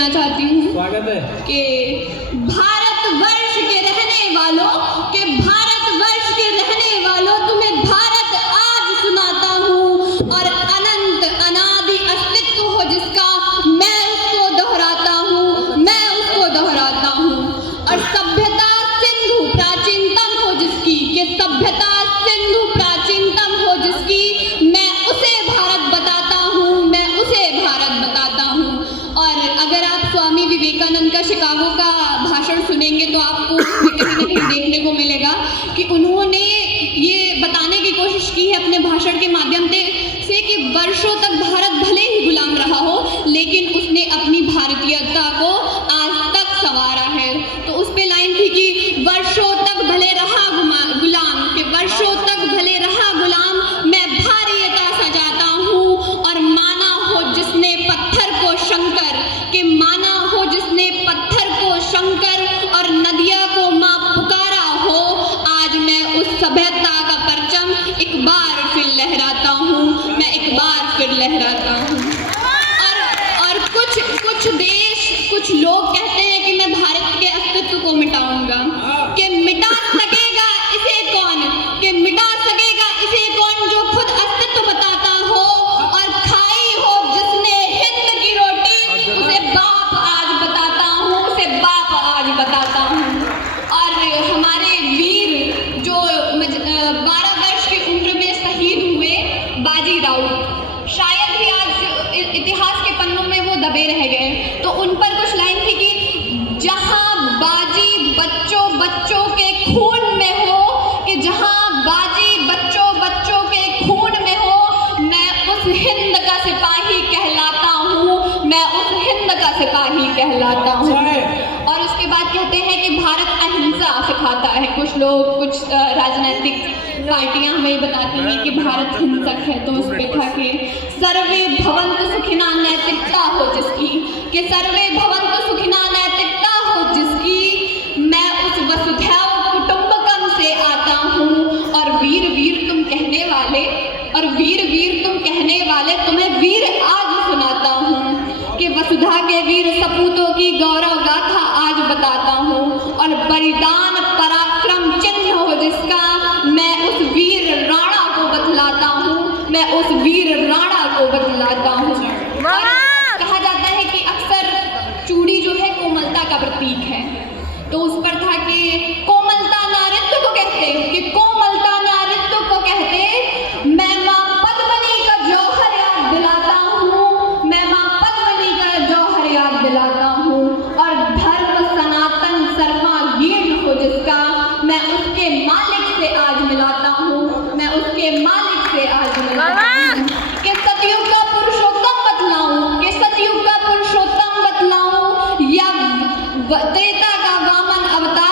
करना चाहती हूँ। स्वागत है कि भारतवर्ष के रहने वालों, तुम्हें भारत आज सुनाता हूँ, और अनंत अनादि अस्तित्व हो जिसका मैं उसको दोहराता हूँ, और सभ्यता सिंधु प्राचीनतम हो जिसकी, मैं उसे भारत बताता हूँ। और अगर आप स्वामी विवेकानंद का शिकागो का भाषण सुनेंगे तो आपको उसमें कहीं ना कहीं देखने को मिलेगा कि उन्होंने ये बताने की कोशिश की है अपने भाषण के माध्यम से कि वर्षों तक भारत भले ही गुलाम रहा हो, लेकिन उसने अपनी भारतीयता को आज तक संवारा है। तो उस पे लाइन थी कि वर्षों तक भले रहा गुलाम, मैं भारीयता सजाता हूँ, और माना हो जिसने पत्थर को शंकर, और नदिया को माँ पुकारा हो, आज मैं उस सभ्यता का परचम एक बार फिर लहराता हूँ। और कुछ लोग कहते हैं कि मैं भारत के अस्तित्व को मिटाऊंगा, कि मिटा सकेगा इसे कौन जो खुद अस्तित्व बताता हो, और खाई हो जिसने हिंद की रोटी, उसे बाप आज बताता हूँ। और हमारे वीर जो 12 वर्ष की उम्र में शहीद हुए, बाजी राउत, शायद ही आज इतिहास के पन्नों में वो दबे रह गए। तो उन पर कुछ लाइन थी कि जहाँ बाजी बच्चों के खून में हो, मैं उस हिंद का सिपाही कहलाता हूँ। और उसके बाद कहते हैं कि भारत अहिंसा सिखाता है। कुछ राजनीतिक पार्टियां हमें बताती हैं कि भारत हिंसक है, तो उस पे था कि सर्वे भवन्तु सुखिनः नैतिकता हो जिसकी, मैं उस वसुधैव कुटुंबकम से आता हूँ। और वीर तुम कहने वाले तुम्हें वीर आज सुनाता हूँ, कि वसुधा के वीर सपूतों की गौरव गाथा आज बताता हूँ। और बलिदान पराक्रम चिन्ह हो जिसका, मैं उस वीर राणा को बतलाता हूँ। और कहा जाता है कि अक्सर चूड़ी जो है कोमलता का प्रतीक है, तो उस पर था कि कोमलता नारित्व को कहते, मैं माँ पद्मनी का जौहर याद दिलाता हूँ। और धर्म सनातन सर्वांगीण हो जिसका, मैं उसके मालिक से आज मिलाता हूँ। कि सतयुग का पुरुषोत्तम बतलाऊं, या त्रेता का वामन अवतार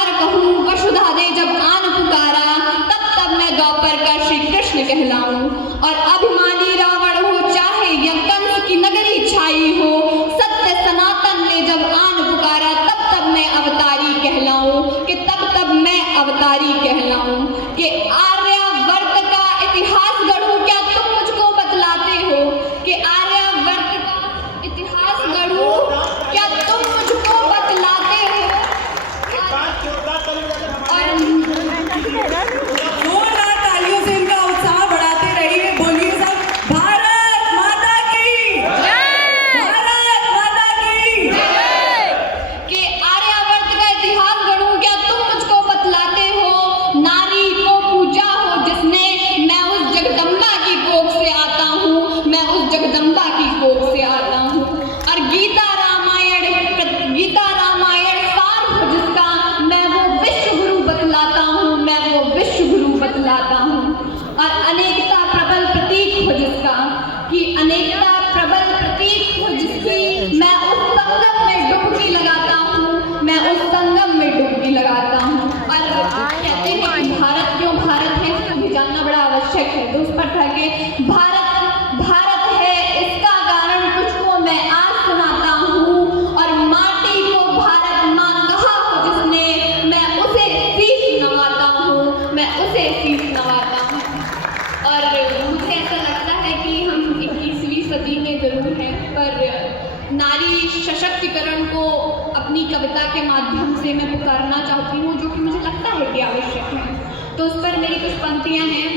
कविता के माध्यम से मैं पुकारना चाहती हूँ, जो कि मुझे लगता है कि आवश्यक है। तो उस पर मेरी कुछ पंक्तियाँ हैं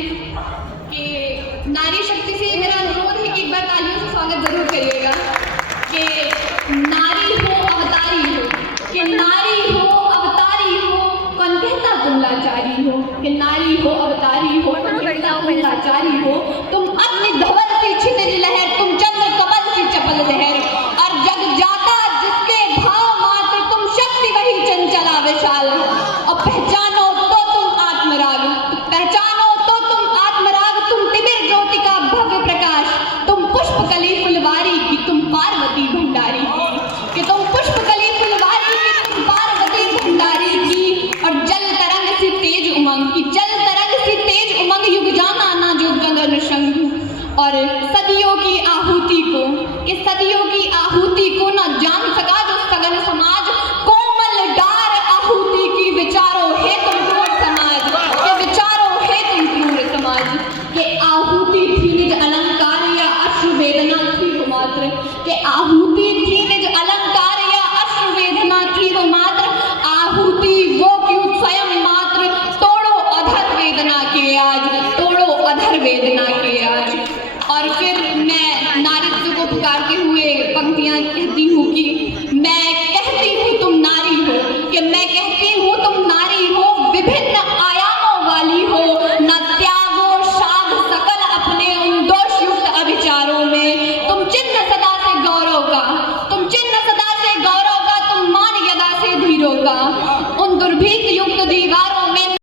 कि नारी शक्ति से मेरा अनुरोध है कि एक बार तालियों से स्वागत जरूर करिएगा कि नारी हो अवतारी हो, कि नारी हो अवतारी हो, कौन कहता तुम लाचारी हो, कि नारी हो अवतारी हो, कौन कहता तुम लाचारी हो, तुम अपनी धवल की छितरी लहर, तुम चंद्र कमल की चपल लहर, और जग जाता जिसके भाव मात्र, तुम शक्ति वही चंचला विशाल, और पहचानो तो तुम आत्मराग, पहचानो तो तुम आत्मराग, तुम तिमिर ज्योति का भव्य प्रकाश, तुम पुष्पकली फुलवारी की, तुम पार्वती भंडारी की, कि तुम पुष्पकली फुलवारी की, तुम पार्वती भंडारी की, और जल तरंग सी तेज उमंग की, जल तरंग सी तेज उमंग, युग जाना ना जो गगन संग, और सदियों की आहुति को, कि सदियों की आहुति को न जान सका जो सगन समाज, कोमल डार आहुति की, विचारो है तुम क्रूर समाज, के विचारो है तुम क्रूर समाज, के आहुति थी निज अलंकार या अश्रु वेदना थी वो मात्र, के आहुति थी निज अलंकार या अश्रु वेदना थी वो मात्र, आहुति वो क्यों स्वयं मात्र, तोड़ो अधर वेदना के आज, तोड़ो अधर वेदना के आज। और फिर मैं नारीत्व को पुकारते हुए पंक्तियां कहती हूँ कि